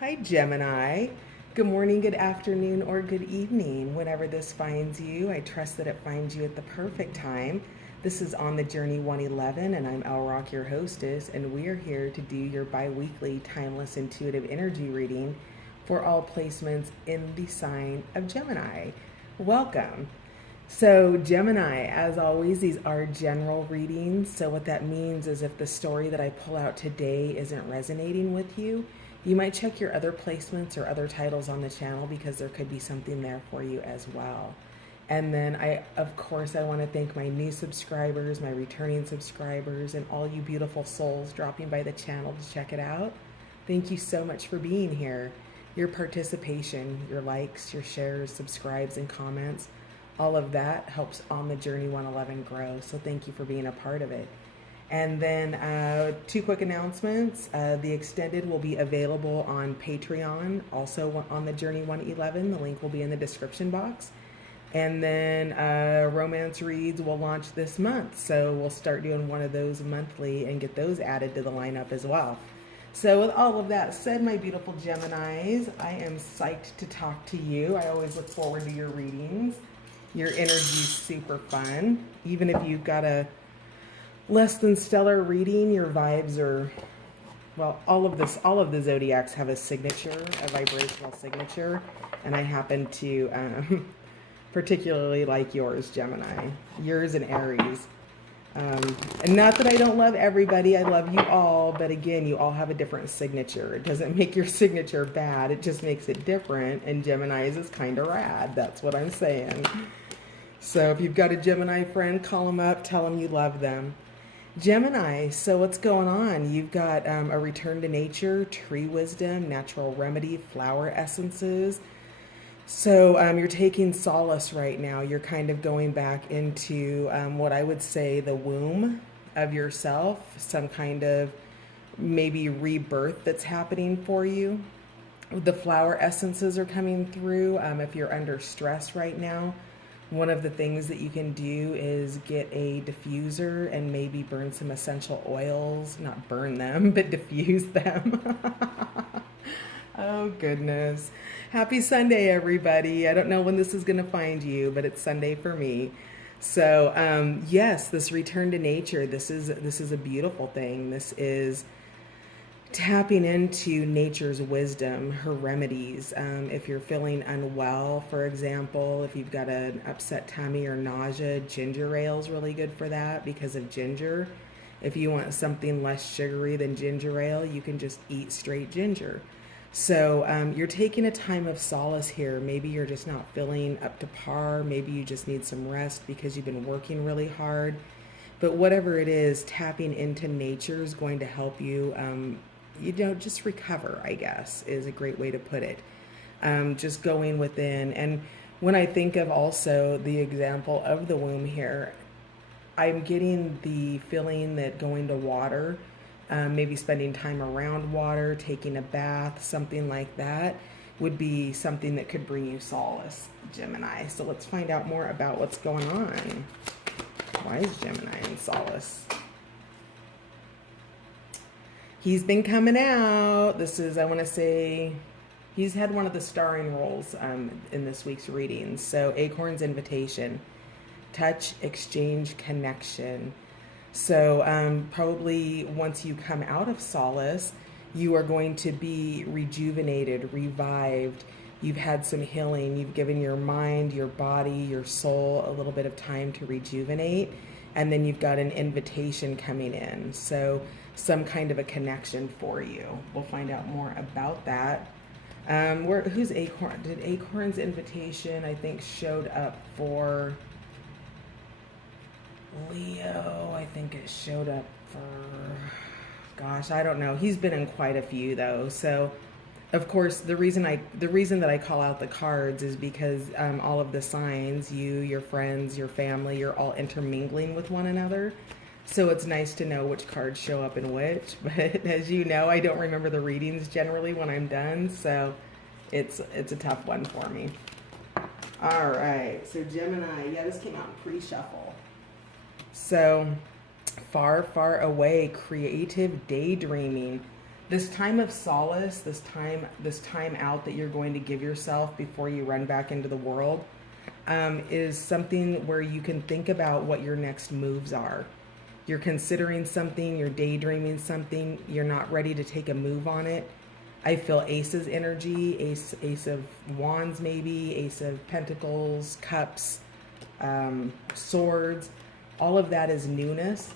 Hi, Gemini. Good morning, good afternoon, or good evening. Whenever this finds you, I trust that it finds you at the perfect time. This is On the Journey 111, and I'm El Rock, your hostess, and we are here to do your bi weekly timeless intuitive energy reading for all placements in the sign of Gemini. Welcome. So, Gemini, as always, these are general readings. So, what that means is if the story that I pull out today isn't resonating with you, you might check your other placements or other titles on the channel because there could be something there for you as well. And then of course, I want to thank my new subscribers, my returning subscribers, and all you beautiful souls dropping by the channel to check it out. Thank you so much for being here. Your participation, your likes, your shares, subscribes, and comments, all of that helps On the Journey 111 grow. So thank you for being a part of it. And then two quick announcements. The extended will be available on Patreon, also on the Journey 111. The link will be in the description box. And then romance reads will launch this month. So we'll start doing one of those monthly and get those added to the lineup as well. So with all of that said, my beautiful Geminis, I am psyched to talk to you. I always look forward to your readings. Your energy's super fun. Even if you've got a less than stellar reading, your vibes are, well, all of the zodiacs have a signature, a vibrational signature, and I happen to particularly like yours, Gemini, yours and Aries. And not that I don't love everybody, I love you all, but again, you all have a different signature. It doesn't make your signature bad, it just makes it different, and Gemini's is kind of rad, that's what I'm saying. So if you've got a Gemini friend, call them up, tell them you love them. Gemini, so what's going on? You've got a return to nature, tree wisdom, natural remedy, flower essences. So you're taking solace right now. You're kind of going back into what I would say the womb of yourself, some kind of maybe rebirth that's happening for you. The flower essences are coming through. If you're under stress right now, one of the things that you can do is get a diffuser and maybe burn some essential oils. Not burn them, but diffuse them. Oh, goodness. Happy Sunday, everybody. I don't know when this is going to find you, but it's Sunday for me. So, yes, this return to nature, this is a beautiful thing. This is tapping into nature's wisdom, her remedies. If you're feeling unwell, for example, if you've got an upset tummy or nausea, ginger ale is really good for that because of ginger. If you want something less sugary than ginger ale, you can just eat straight ginger. So you're taking a time of solace here. Maybe you're just not feeling up to par. Maybe you just need some rest because you've been working really hard. But whatever it is, tapping into nature is going to help you just recover, I guess, is a great way to put it. Just going within. And when I think of also the example of the womb here, I'm getting the feeling that going to water, maybe spending time around water, taking a bath, something like that, would be something that could bring you solace, Gemini. So let's find out more about what's going on. Why is Gemini in solace? He's been coming out. This is, I want to say, he's had one of the starring roles in this week's readings. So Acorn's Invitation, touch, exchange, connection. So probably once you come out of solace, you are going to be rejuvenated, revived. You've had some healing. You've given your mind, your body, your soul a little bit of time to rejuvenate. And then you've got an invitation coming in. So some kind of a connection for you. We'll find out more about that. Who's Acorn? Did Acorn's Invitation, I think, showed up for Leo? I think it showed up for, gosh, I don't know. He's been in quite a few though. So of course, the reason that I call out the cards is because all of the signs, you, your friends, your family, you're all intermingling with one another. So it's nice to know which cards show up in which. But as you know, I don't remember the readings generally when I'm done. So it's a tough one for me. All right. So Gemini, yeah, this came out in pre-shuffle. So far, far away, creative daydreaming. This time of solace, this time out that you're going to give yourself before you run back into the world, is something where you can think about what your next moves are. You're considering something, you're daydreaming something, you're not ready to take a move on it. I feel Ace's energy, Ace of Wands maybe, Ace of Pentacles, Cups, Swords. All of that is newness.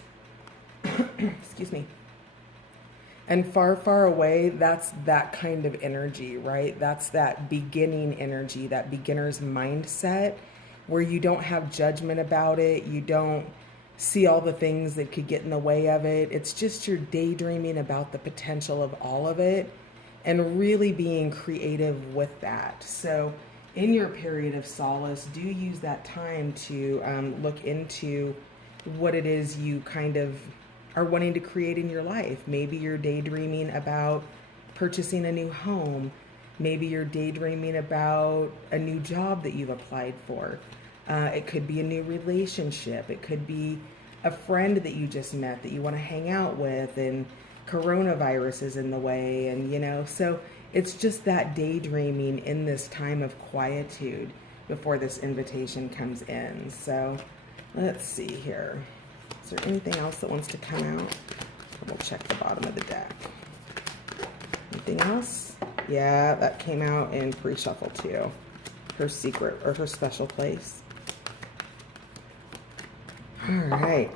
Excuse me. And far, far away, that's that kind of energy, right? That's that beginning energy, that beginner's mindset where you don't have judgment about it. You don't see all the things that could get in the way of it. It's just you're daydreaming about the potential of all of it and really being creative with that. So in your period of solace, do use that time to look into what it is you kind of are wanting to create in your life. Maybe you're daydreaming about purchasing a new home. Maybe you're daydreaming about a new job that you've applied for. It could be a new relationship. It could be a friend that you just met that you want to hang out with, and coronavirus is in the way, and so it's just that daydreaming in this time of quietude before this invitation comes in. So let's see here. Is there anything else that wants to come out? We'll check the bottom of the deck. Anything else? Yeah, that came out in pre-shuffle too. Her secret or her special place. All right.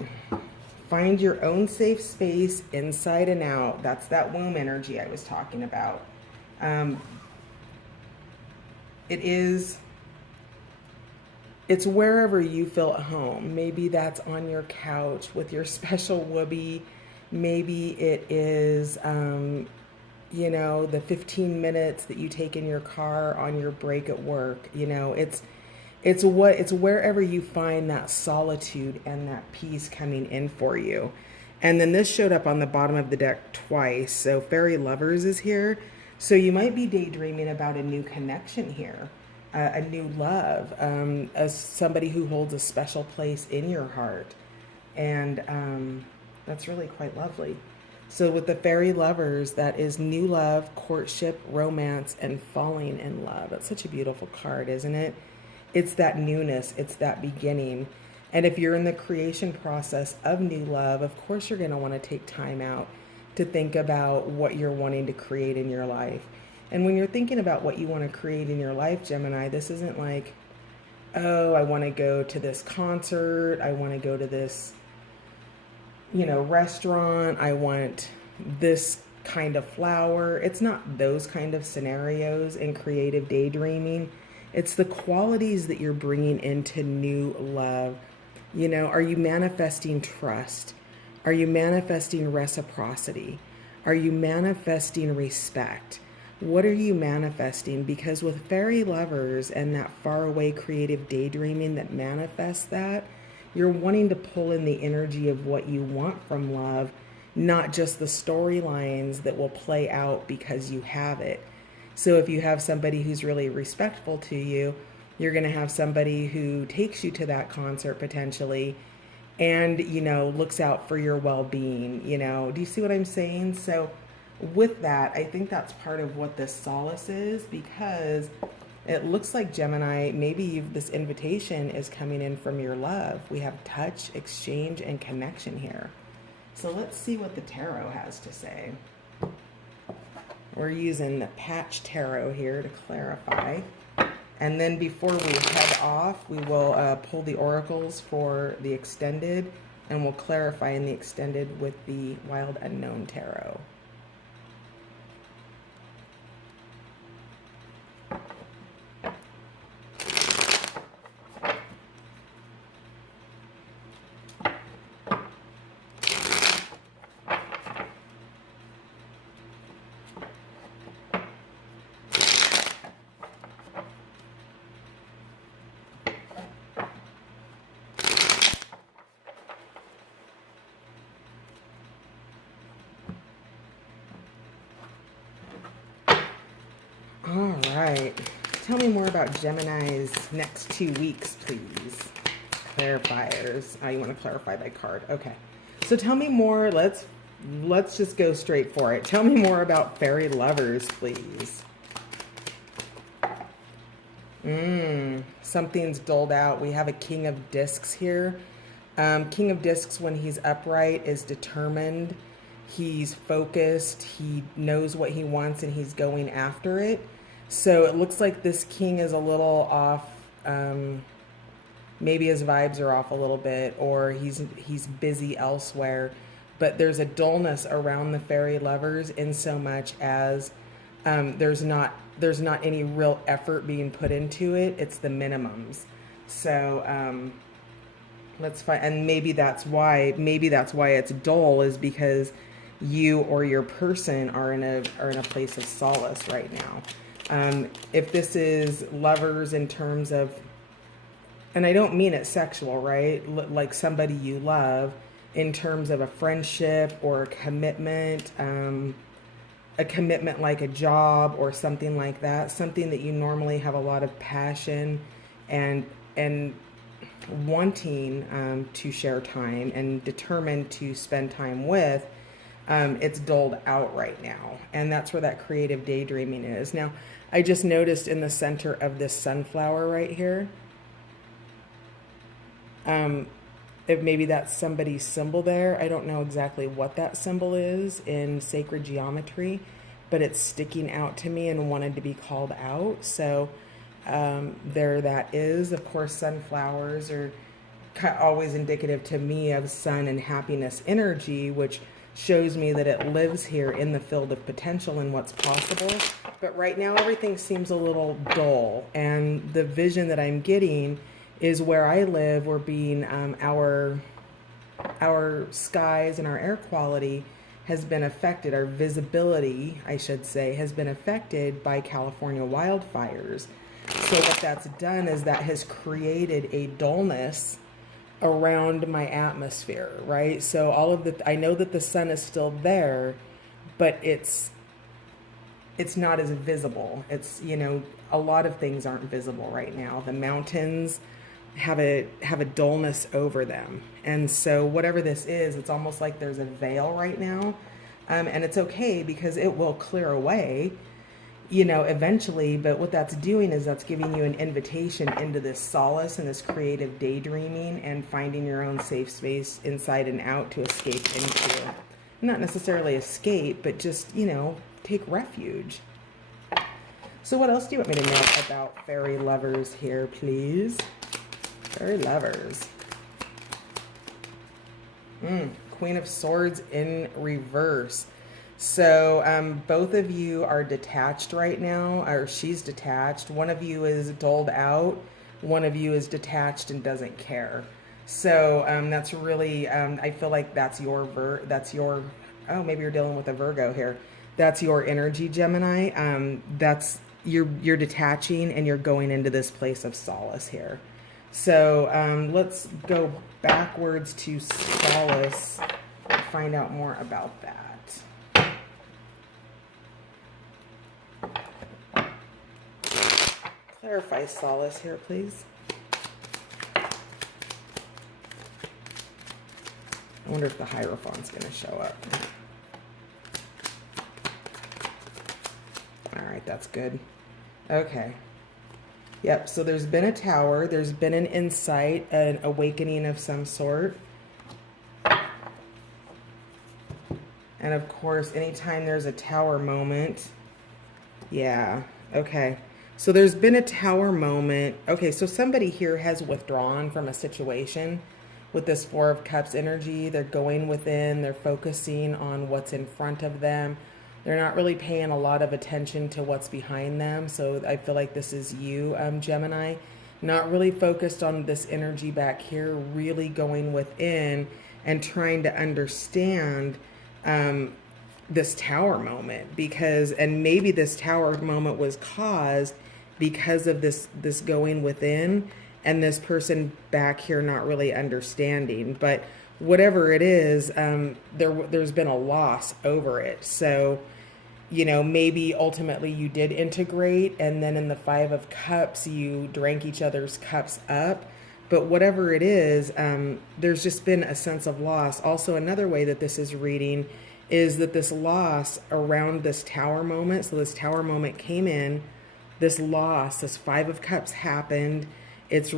Find your own safe space inside and out. That's that womb energy I was talking about. It's wherever you feel at home. Maybe that's on your couch with your special whoopee. Maybe it is, the 15 minutes that you take in your car on your break at work. It's wherever you find that solitude and that peace coming in for you. And then this showed up on the bottom of the deck twice. So Fairy Lovers is here. So you might be daydreaming about a new connection here. A new love, as somebody who holds a special place in your heart. And that's really quite lovely. So with the Fairy Lovers, that is new love, courtship, romance, and falling in love. That's such a beautiful card, isn't it? It's that newness. It's that beginning. And if you're in the creation process of new love, of course you're going to want to take time out to think about what you're wanting to create in your life. And when you're thinking about what you want to create in your life, Gemini, this isn't like, oh, I want to go to this concert. I want to go to this, restaurant. I want this kind of flower. It's not those kind of scenarios in creative daydreaming. It's the qualities that you're bringing into new love. Are you manifesting trust? Are you manifesting reciprocity? Are you manifesting respect? What are you manifesting? Because with Fairy Lovers and that faraway creative daydreaming that manifests that, you're wanting to pull in the energy of what you want from love, not just the storylines that will play out because you have it. So if you have somebody who's really respectful to you, you're going to have somebody who takes you to that concert potentially and, looks out for your well-being. Do you see what I'm saying? So with that, I think that's part of what this solace is, because it looks like, Gemini, maybe this invitation is coming in from your love. We have touch, exchange, and connection here. So let's see what the tarot has to say. We're using the Patch Tarot here to clarify. And then before we head off, we will pull the oracles for the extended, and we'll clarify in the extended with the Wild Unknown Tarot. All right. Tell me more about Gemini's next 2 weeks, please. Clarifiers. Oh, you want to clarify by card. Okay. So tell me more. Let's let's just go straight for it. Tell me more about fairy lovers, please. Something's doled out. We have a King of Discs here. King of Discs, when he's upright, is determined. He's focused. He knows what he wants and he's going after it. So it looks like this king is a little off. Maybe his vibes are off a little bit, or he's busy elsewhere. But there's a dullness around the fairy lovers in so much as there's not any real effort being put into it. It's the minimums. So let's find, and maybe that's why it's dull, is because you or your person are in a place of solace right now. If this is lovers in terms of, and I don't mean it sexual, right? Like somebody you love, in terms of a friendship or a commitment like a job or something like that, something that you normally have a lot of passion and wanting to share time and determined to spend time with, it's dulled out right now. And that's where that creative daydreaming is. Now, I just noticed in the center of this sunflower right here, if maybe that's somebody's symbol there. I don't know exactly what that symbol is in sacred geometry, but it's sticking out to me and wanted to be called out. So there that is. Of course, sunflowers are always indicative to me of sun and happiness energy, which shows me that it lives here in the field of potential and what's possible. But right now, everything seems a little dull. And the vision that I'm getting is where I live, we're being, our skies and our air quality has been affected, our visibility, I should say, has been affected by California wildfires. So what that's done is that has created a dullness around my atmosphere, right? So all of I know that the sun is still there, but it's not as visible. It's, a lot of things aren't visible right now. The mountains have a dullness over them. And so whatever this is, it's almost like there's a veil right now. And it's okay because it will clear away, eventually. But what that's doing is that's giving you an invitation into this solace and this creative daydreaming and finding your own safe space inside and out to escape into. Not necessarily escape, but just, take refuge. So what else do you want me to know about fairy lovers here, please? Fairy lovers. Queen of Swords in reverse. So both of you are detached right now, or she's detached. One of you is dulled out. One of you is detached and doesn't care. So that's really, I feel like that's your, oh, maybe you're dealing with a Virgo here. That's your energy, Gemini. You're detaching and you're going into this place of solace here. So let's go backwards to solace and find out more about that. Clarify solace here, please. I wonder if the Hierophant's going to show up. All right, that's good. Okay. Yep, so there's been a tower, there's been an insight, an awakening of some sort. And of course, anytime there's a tower moment, yeah, okay. So there's been a tower moment. Okay, so somebody here has withdrawn from a situation with this Four of Cups energy. They're going within, they're focusing on what's in front of them. They're not really paying a lot of attention to what's behind them. So I feel like this is you, Gemini. Not really focused on this energy back here, really going within and trying to understand this tower moment. And maybe this tower moment was caused because of this going within and this person back here not really understanding. But whatever it is, there's been a loss over it. So, maybe ultimately you did integrate, and then in the Five of Cups, you drank each other's cups up. But whatever it is, there's just been a sense of loss. Also, another way that this is reading is that this loss around this Tower moment, so this Tower moment came in, this loss, this Five of Cups happened. It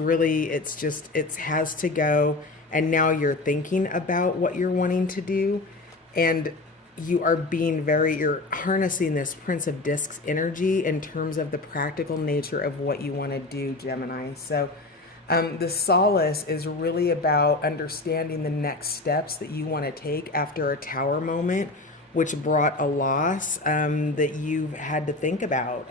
has to go. And now you're thinking about what you're wanting to do. And you're harnessing this Prince of Discs energy in terms of the practical nature of what you want to do, Gemini. So the solace is really about understanding the next steps that you want to take after a Tower moment, which brought a loss that you've had to think about.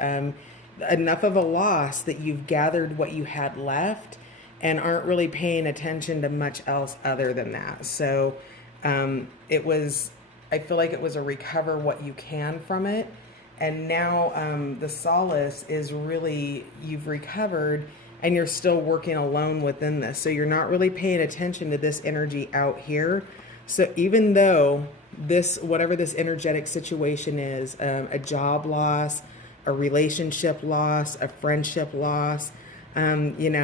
Enough of a loss that you've gathered what you had left and aren't really paying attention to much else other than that. So I feel like it was a recover what you can from it. And now the solace is really, you've recovered and you're still working alone within this. So you're not really paying attention to this energy out here. So even though whatever this energetic situation is, a job loss, a relationship loss, a friendship loss, think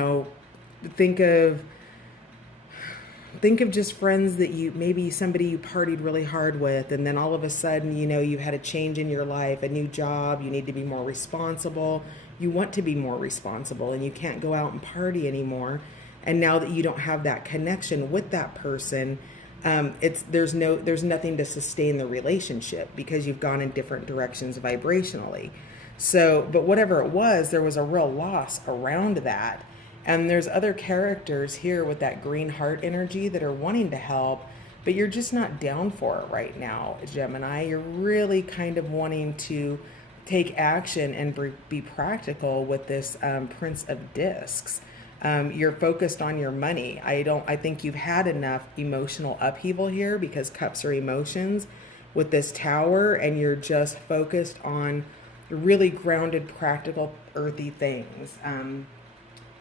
of just friends that maybe somebody you partied really hard with, and then all of a sudden, you had a change in your life, a new job, you need to be more responsible. You want to be more responsible and you can't go out and party anymore. And now that you don't have that connection with that person, there's nothing to sustain the relationship because you've gone in different directions vibrationally. So, but whatever it was, there was a real loss around that. And there's other characters here with that green heart energy that are wanting to help, but you're just not down for it right now, Gemini. You're really kind of wanting to take action and be practical with this Prince of Discs. You're focused on your money. I think you've had enough emotional upheaval here because cups are emotions with this Tower, and you're just focused on really grounded, practical, earthy things.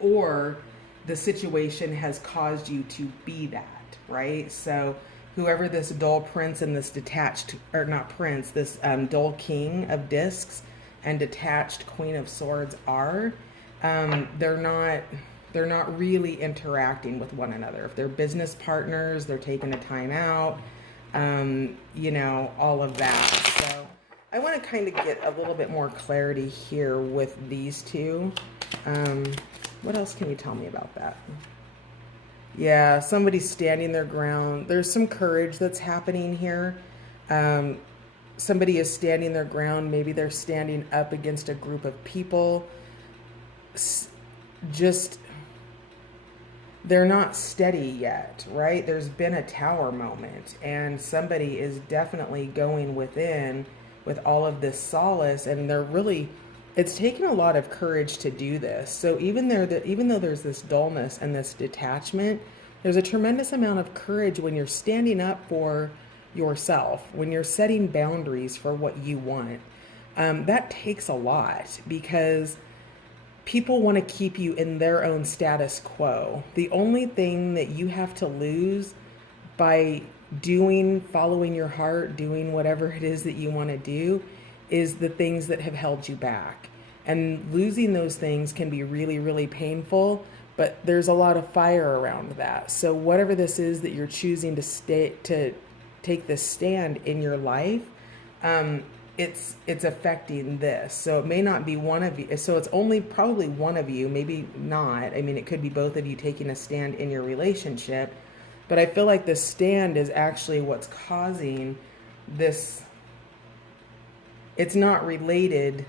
Or the situation has caused you to be that, right? So whoever this dull prince and this this dull king of discs and detached queen of swords are, they're not really interacting with one another. If they're business partners, they're taking a time out, all of that. So I want to kind of get a little bit more clarity here with these two. What else can you tell me about that? Yeah, somebody's standing their ground. There's some courage that's happening here. Somebody is standing their ground. Maybe they're standing up against a group of people. They're not steady yet, right? There's been a Tower moment, and somebody is definitely going within with all of this solace, and it's taken a lot of courage to do this. So even though there's this dullness and this detachment, there's a tremendous amount of courage when you're standing up for yourself, when you're setting boundaries for what you want. That takes a lot because people want to keep you in their own status quo. The only thing that you have to lose by following your heart, doing whatever it is that you want to do, is the things that have held you back. And losing those things can be really, really painful, but there's a lot of fire around that. So whatever this is that you're choosing to take this stand in your life, it's affecting this. So it may not be one of you. So it's only probably one of you, maybe not. I mean, it could be both of you taking a stand in your relationship, but I feel like the stand is actually what's causing this. It's not related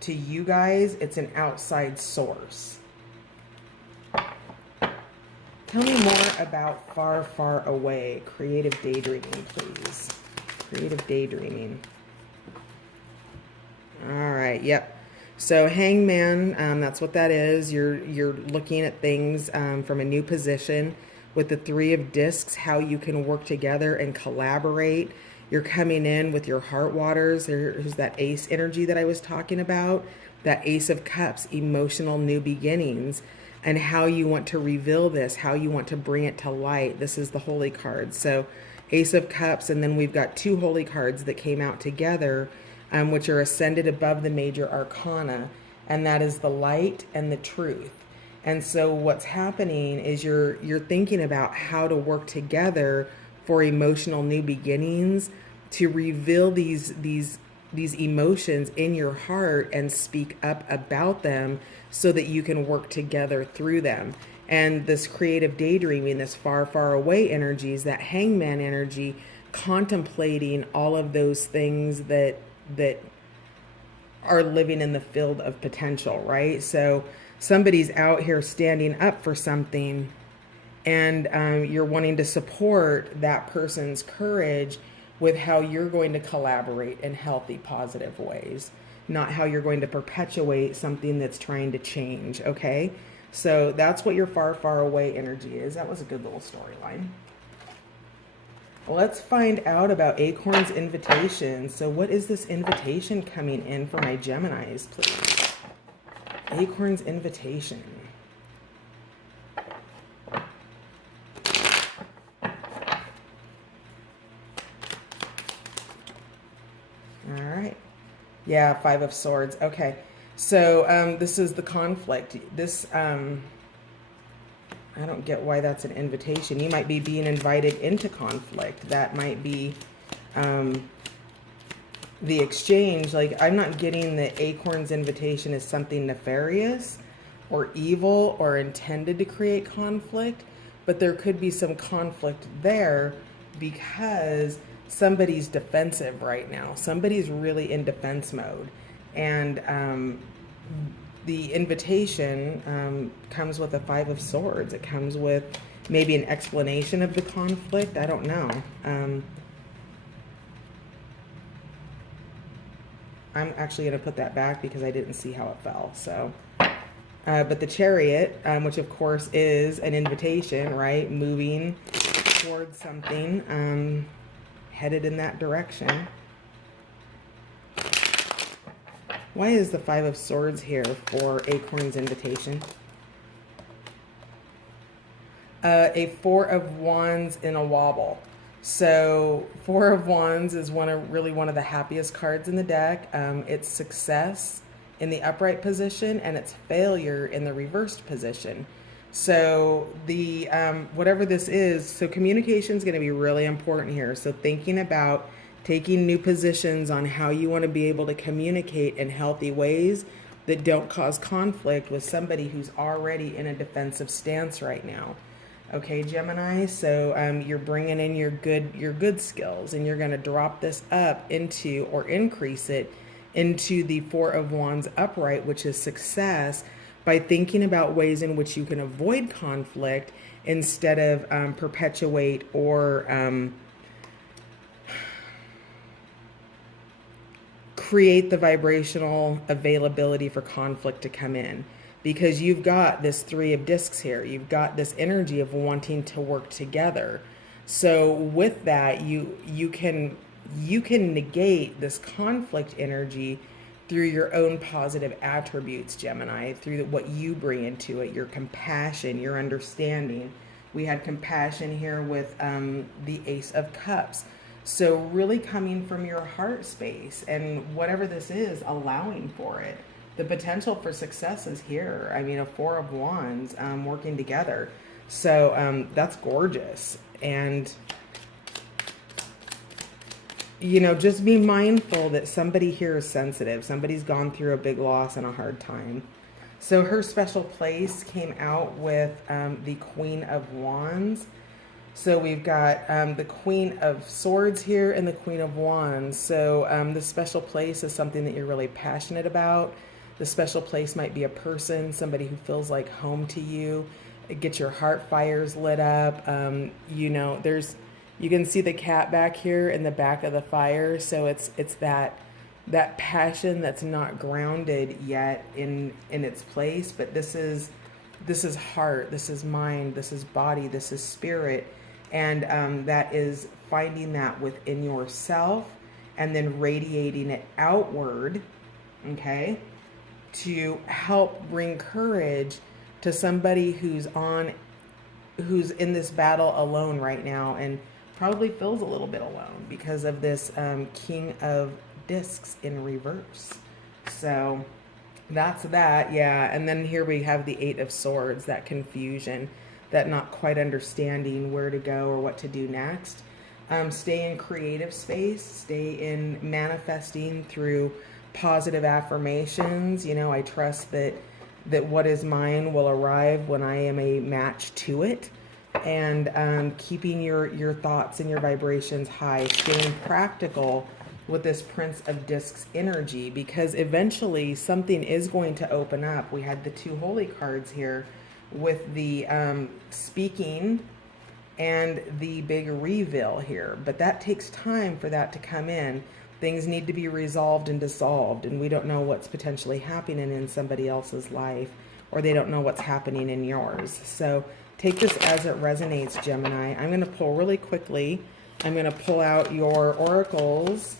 to you guys. It's an outside source. Tell me more about far, far away. Creative daydreaming, please. Creative daydreaming. All right. Yep. So Hangman, that's what that is. You're looking at things from a new position with the Three of Discs, how you can work together and collaborate. You're coming in with your heart waters. There's that ace energy that I was talking about, that Ace of Cups, emotional new beginnings, and how you want to reveal this, how you want to bring it to light. This is the Holy card. So Ace of Cups, and then we've got two Holy cards that came out together, which are ascended above the major arcana, and that is the light and the truth. And so what's happening is you're thinking about how to work together for emotional new beginnings, to reveal these emotions in your heart and speak up about them so that you can work together through them. And this creative daydreaming, this far, far away energies, that hangman energy, contemplating all of those things that are living in the field of potential, right? So somebody's out here standing up for something, and you're wanting to support that person's courage with how you're going to collaborate in healthy, positive ways, not how you're going to perpetuate something that's trying to change, okay? So that's what your far, far away energy is. That was a good little storyline. Let's find out about Acorn's invitation. So what is this invitation coming in for my Geminis, please? Acorn's invitation. All right. Yeah, Five of Swords. Okay. So this is the conflict. This, I don't get why that's an invitation. You might be being invited into conflict. That might be the exchange. Like, I'm not getting that Acorn's invitation is something nefarious or evil or intended to create conflict, but there could be some conflict there because somebody's defensive right now. Somebody's really in defense mode. And the invitation comes with a Five of Swords. It comes with maybe an explanation of the conflict. I don't know. I'm actually going to put that back because I didn't see how it fell. So, but the Chariot, which of course is an invitation, right? Moving towards something, headed in that direction. Why is the Five of Swords here for Acorn's invitation? A Four of Wands in a wobble. So Four of Wands is really one of the happiest cards in the deck. It's success in the upright position and it's failure in the reversed position. So the whatever this is, so communication is going to be really important here. So thinking about taking new positions on how you want to be able to communicate in healthy ways that don't cause conflict with somebody who's already in a defensive stance right now. Okay, Gemini, so you're bringing in your good skills, and you're going to drop this up into, or increase it into, the Four of Wands upright, which is success, by thinking about ways in which you can avoid conflict instead of perpetuate or create the vibrational availability for conflict to come in, because you've got this Three of Discs here. You've got this energy of wanting to work together. So with that, you can negate this conflict energy through your own positive attributes, Gemini, through what you bring into it, your compassion, your understanding. We had compassion here with the Ace of Cups. So really coming from your heart space, and whatever this is, allowing for it. The potential for success is here. I mean, a Four of Wands working together. So that's gorgeous. And, you know, just be mindful that somebody here is sensitive. Somebody's gone through a big loss and a hard time. So her special place came out with the Queen of Wands. So we've got the Queen of Swords here and the Queen of Wands. So the special place is something that you're really passionate about. The special place might be a person, somebody who feels like home to you. It gets your heart fires lit up. You know, you can see the cat back here in the back of the fire. So it's that passion that's not grounded yet in its place. But this is heart, this is mind, this is body, this is spirit. And that is finding that within yourself and then radiating it outward, okay, to help bring courage to somebody who's in this battle alone right now and probably feels a little bit alone because of this King of Discs in reverse. So that's that, yeah. And then here we have the Eight of Swords, that confusion, that not quite understanding where to go or what to do next. Stay in creative space, stay in manifesting through positive affirmations. You know, I trust that what is mine will arrive when I am a match to it. And keeping your thoughts and your vibrations high, staying practical with this Prince of Discs energy, because eventually something is going to open up. We had the two holy cards here with the speaking and the big reveal here, but that takes time for that to come in. Things need to be resolved and dissolved, and we don't know what's potentially happening in somebody else's life, or they don't know what's happening in yours. So take this as it resonates, Gemini. I'm going to pull really quickly. I'm going to pull out your oracles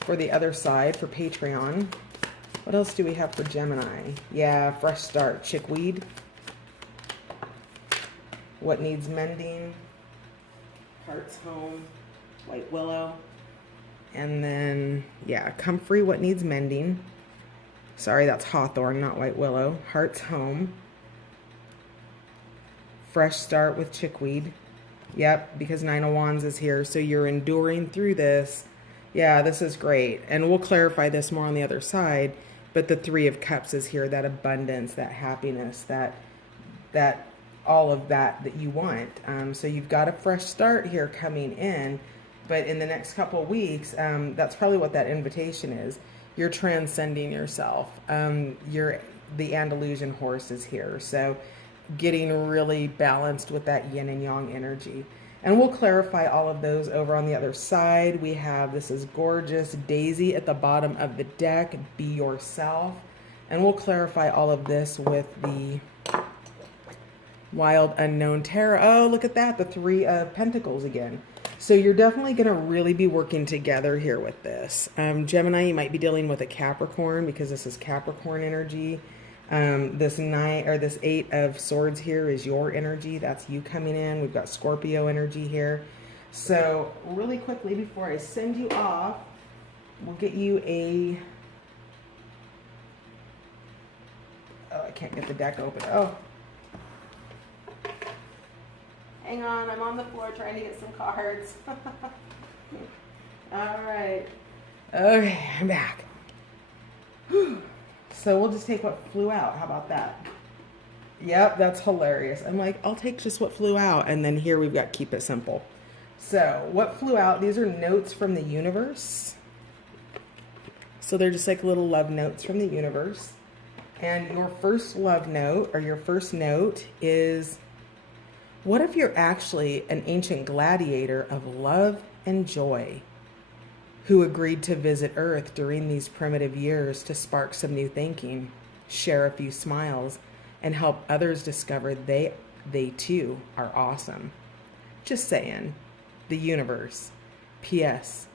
for the other side for Patreon. What else do we have for Gemini? Yeah, fresh start, chickweed. What needs mending? Heart's home, white willow. And then, yeah, comfrey, what needs mending. Sorry, that's hawthorn, not white willow. Heart's home. Fresh start with chickweed. Yep, because Nine of Wands is here. So you're enduring through this. Yeah, this is great. And we'll clarify this more on the other side. But the Three of Cups is here, that abundance, that happiness, that all of that you want. So you've got a fresh start here coming in, but in the next couple of weeks, that's probably what that invitation is. You're transcending yourself. The Andalusian horse is here. So getting really balanced with that yin and yang energy. And we'll clarify all of those over on the other side. We have, this is gorgeous, Daisy at the bottom of the deck, be yourself. And we'll clarify all of this with the Wild Unknown Tarot. Oh, look at that, the Three of Pentacles again. So you're definitely going to really be working together here with this. Gemini, you might be dealing with a Capricorn because this is Capricorn energy. This Eight of Swords here is your energy. That's you coming in. We've got Scorpio energy here. So really quickly before I send you off, we'll get you a... Oh, I can't get the deck open. Oh. Hang on, I'm on the floor trying to get some cards. All right. Okay, I'm back. So we'll just take what flew out. How about that? Yep, that's hilarious. I'm like, I'll take just what flew out. And then here we've got keep it simple. So what flew out, these are notes from the universe. So they're just like little love notes from the universe. And your first love note, or your first note is... what if you're actually an ancient gladiator of love and joy who agreed to visit Earth during these primitive years to spark some new thinking, share a few smiles, and help others discover they too are awesome? Just saying. The universe. P.S.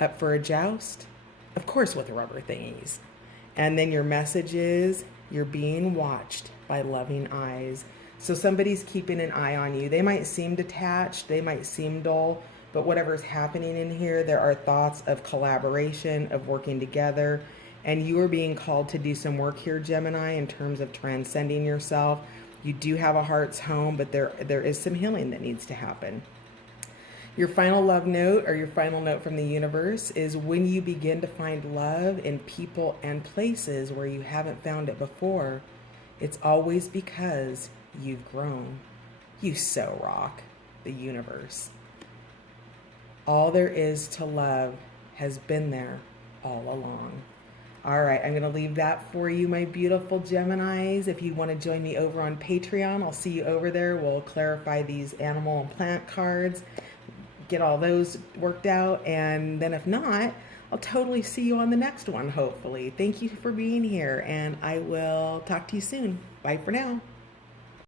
Up for a joust? Of course with rubber thingies. And then your message is, you're being watched by loving eyes. So somebody's keeping an eye on you. They might seem detached, they might seem dull, but whatever's happening in here, there are thoughts of collaboration, of working together, and you are being called to do some work here, Gemini, in terms of transcending yourself. You do have a heart's home, but there is some healing that needs to happen. Your final love note, or your final note from the universe, is when you begin to find love in people and places where you haven't found it before, it's always because you've grown. You so rock. The universe. All there is to love has been there all along. All right, I'm going to leave that for you, my beautiful Geminis. If you want to join me over on Patreon, I'll see you over there. We'll clarify these animal and plant cards, get all those worked out, and then if not, I'll totally see you on the next one, hopefully. Thank you for being here, and I will talk to you soon. Bye for now.